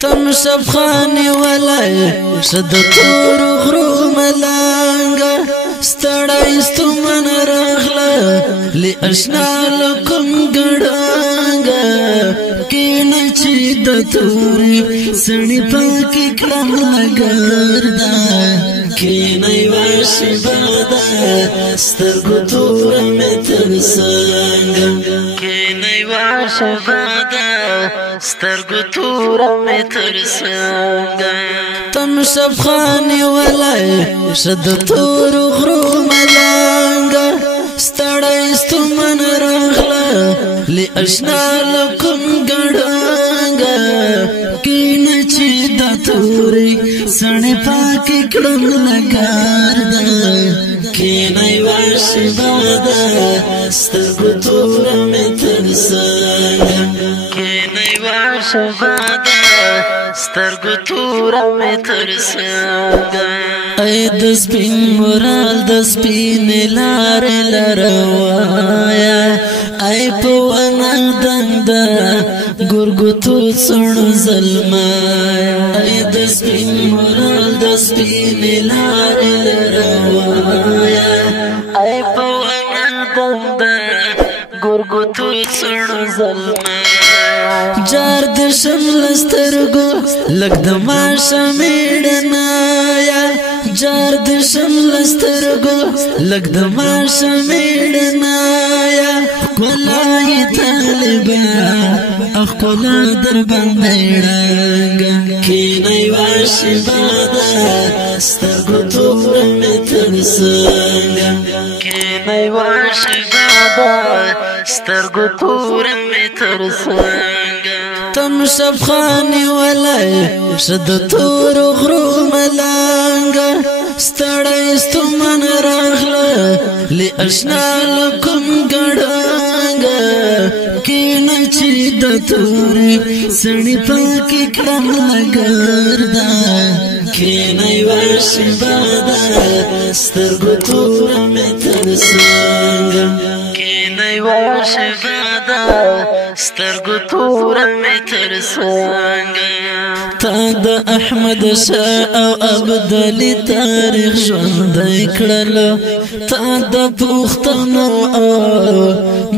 تم شفخانی ولای شد تور غرو ملانگا ستړایستو من راغله لی اشنا لکم ګړانګا کینه چې د تورې سړی پاکي کړم لګردا کینه واشي بادا سترګو تور مې تر څنګه کینه واشي بادا سترګو تور مې تر څنګه تم شفخانی ولای شد تور غرو ملانگا ستړایستو من راغله لی اشنا لکم ګړانګا کینه چې د تورې سړی پاکي کړم لګردا کینه واشي بادا سترګو تور مې تر څنګه کینه واشي بادا سترګو تور مې تر څنګه ای د سپین مرال د سپین لار لروایا ای په ونه دنګ ګورګوتو څڼو زلمایا ای د سپین مرال د سپین لار لروایا ای په ونه دنګ ګورګوتو څڼو زلمایا جار د شمل سترګو لګ د ماشه میړنایا جار د شمل سترګو لګ د ماشه میړنایا کولای طالبا اخلا در باندې ډنګ کینه واشي بادا سترګو تور مې تر څنګه کینه واشي بادا سترګو تور مې تر څنګه تم شفخانی ولای شد تور غرو ملانگا ستړایستو من راغله لی اشنا لکم ګړانګا کینه چې د تورې سړی پاکي کړم لګردا کینه واشي بادا سترګو تور مې تر څنګه کینه واشي بادا سترګو تور مې تر څنګه تا د احمد شاه او ابدالي تاریخ ژوندی کړلو تا د پښتنو او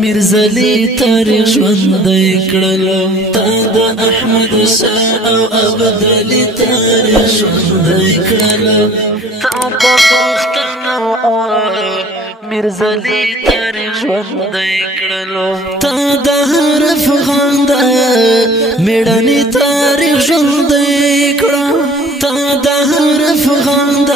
میرزلي تاریخ ژوندی کړلو تا د احمد شاه او ابدالي تاریخ ژوندی کړلو تا د پښتنو او میرزلي تاریخ ژوندی کړلو تا د هر افغان د میړني تاریخ ژوندی کړو تا د هر افغان د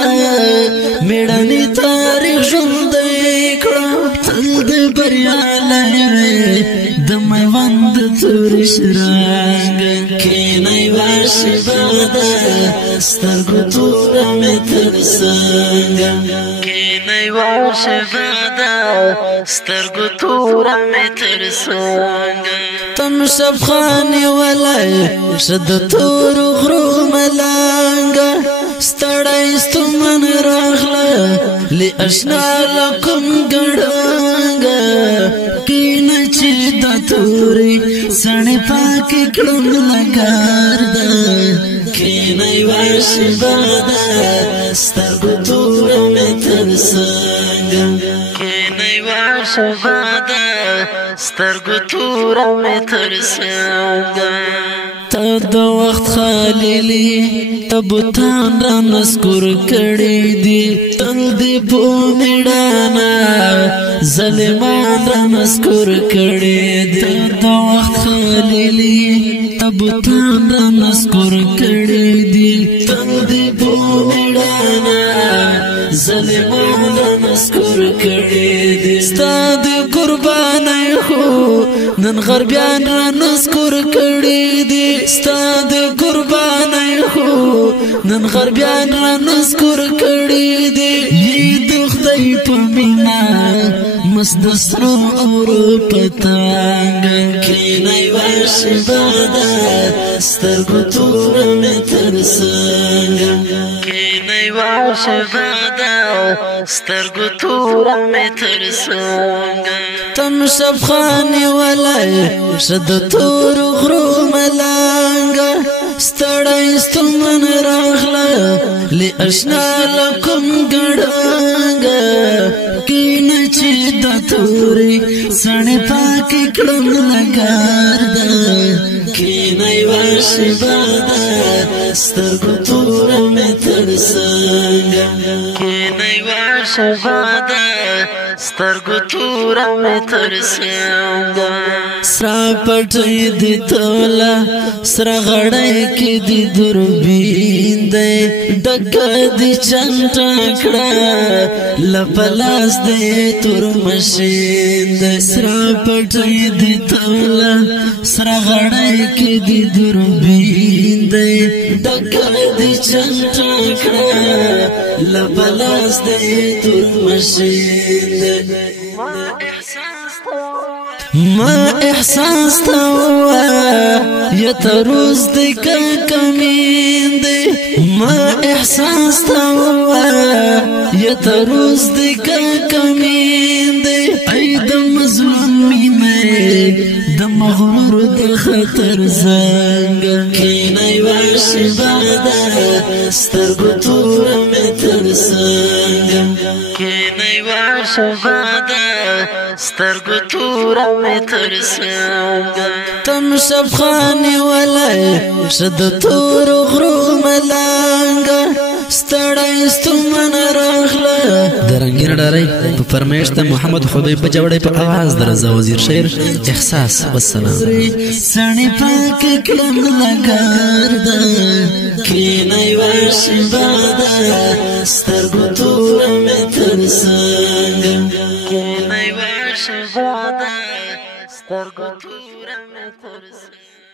میړني تاریخ ژوندی کړو تل د بریالی د میوند تورې شرنګ کینه واشي بادا سترګو تور مې تر څنګه کینه واشي بادا سترګو تور مې تر څنګه تم شفخانی ولای شد تور غرو ملانگا ستړایستو من راغله لی اشنا لکم ګړانګا کینه چې د تورې سړی پاکي کړم لګردا کینه واشي بادا سترګو تور مې تر څنګه کینه واشي بادا سترګو تور مې تر څنګه تا د وخت خالیلی تبوتان را نسکور کړي دي تل دې په میړانا ظالمان را نسکور کړي دي د وخت خالیلی تبوتان را نسکور کړي دي تل دې په میړانا ظالمان را نسکور کړي دي ستاد قربانای خو نن غربیان را نسکور کړي دي ستاد قربانای خو نن غربیان را نسکور کړي دي د خدای په مینا مسدسرو اور پتنګ کینه واشي بادا سترګو تور مې تر څنګه کینی واشه بادا سترگو تورا می ترسانگا تم شبخانی ولای شد تور غرو ملانگا ستړایستو من راغله لی اشنا لکم ګړانګه کینه چې د تورې سړې پاکې کړم لګار ده کینه یوه شېبه ده سترګو توره مې تر څنګه کینه یوه شېبه ده سترګو توره مې تر څنګه سره پټۍ دې توله سره غړۍ کې دی دوربین دی ډکه دی چنټه کړه لپلاس دی تور مشین دی سره پټۍ دی توله سره غړۍ کې دی دوربین دی ډکه دی چنټه کړه لپلاس دی تور مشین دی ما احساس تاوا یا تروز دی که کمین دی ما احساس تاوا یا تروز دی که کمین دی ای د مظلومینه د مغرور د خطر زنګ کینه یوه شېبه ده سترګو توره مې تر څنګه کینه یوه شېبه ده سترګو توره مې تر څنګه تم شبخانې ولی شد تورو غرو ملانګه ستړایستو من راغله د رنګین ډارۍ په فرمایش د محمد حبیب بجوړی په اواز د رضا وزیر شعر احساس والسلام سړې پاکې کړم لګار ده کینه یوه شېبه ده سترګو توره مې تر څنګه کینه یوه شېبه ده سترګو توره مې تر څنګه